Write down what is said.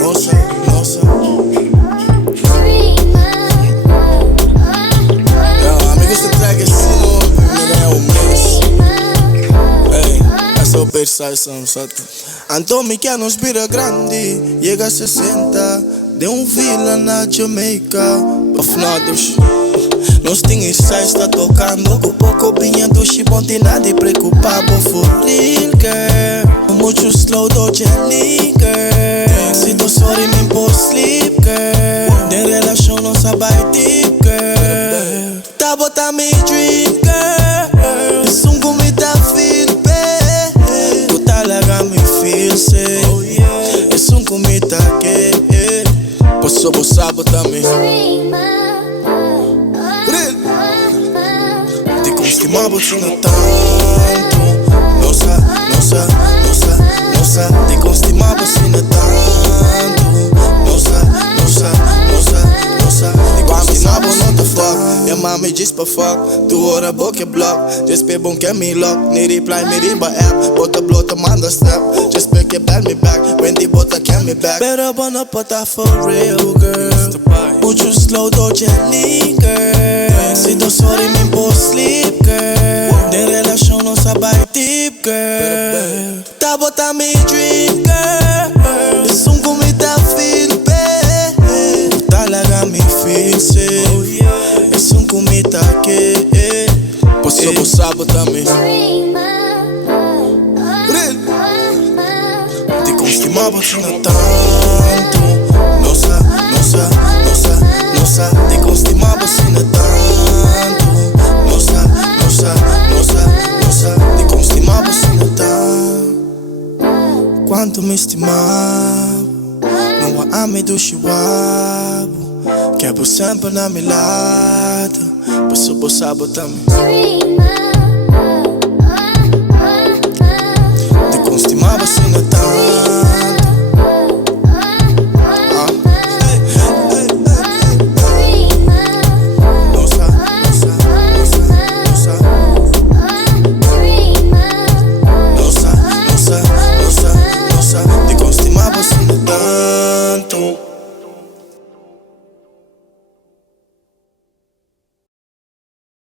Nossa, nossa. Amigos, te trago esse nome, mira, é o mês. Ei, é só percepção, só tu. Antomi que nos vira grande, chega a 60. De vila na Jamaica, bafnados. Nós tinha seis, está tocando. Com pouco vinha do chibon, tem nada preocupado. For real, girl. Muito slow, do jelly, girl. Se tô sorry, me pôr sleep, girl. De relação, não sabe deep, girl. Tá bota me dream, girl. Isso me tá feel bad. Tu tá larga me feel safe. Isso me tá que. Posso boçar, botar me. Te constimava sino tanto. Nossa, nossa, nossa, nossa. Te constimava sino tanto. Nossa, nossa, nossa, nossa. Te constimava not the fuck. Your mami diz pra fuck. Tu ora boca é block. Just pay bom que é me lock. Ni reply me riba app. Bota blota manda step. Just pick it back me back. When the bota can me back. Better wanna put that for real, girl. Muito slow, do jelly, girl. Se tô sorry, me pôr sleep, girl. De relação, não sabe deep, girl. Tá bota me dream, girl. Isso me tá feel bad. Tá larga me feel safe. Isso me tá que. Posso boçar, botar me. Te constimava sino tanto. Nossa, nossa, nossa, nossa. Te constimava sino tanto. Nossa, nossa, nossa, nossa. Te constimava sino tanto. Quanto me estimava. Não há ame do chihuahua. Quero sempre na meu lado. Posso boçar, botar me.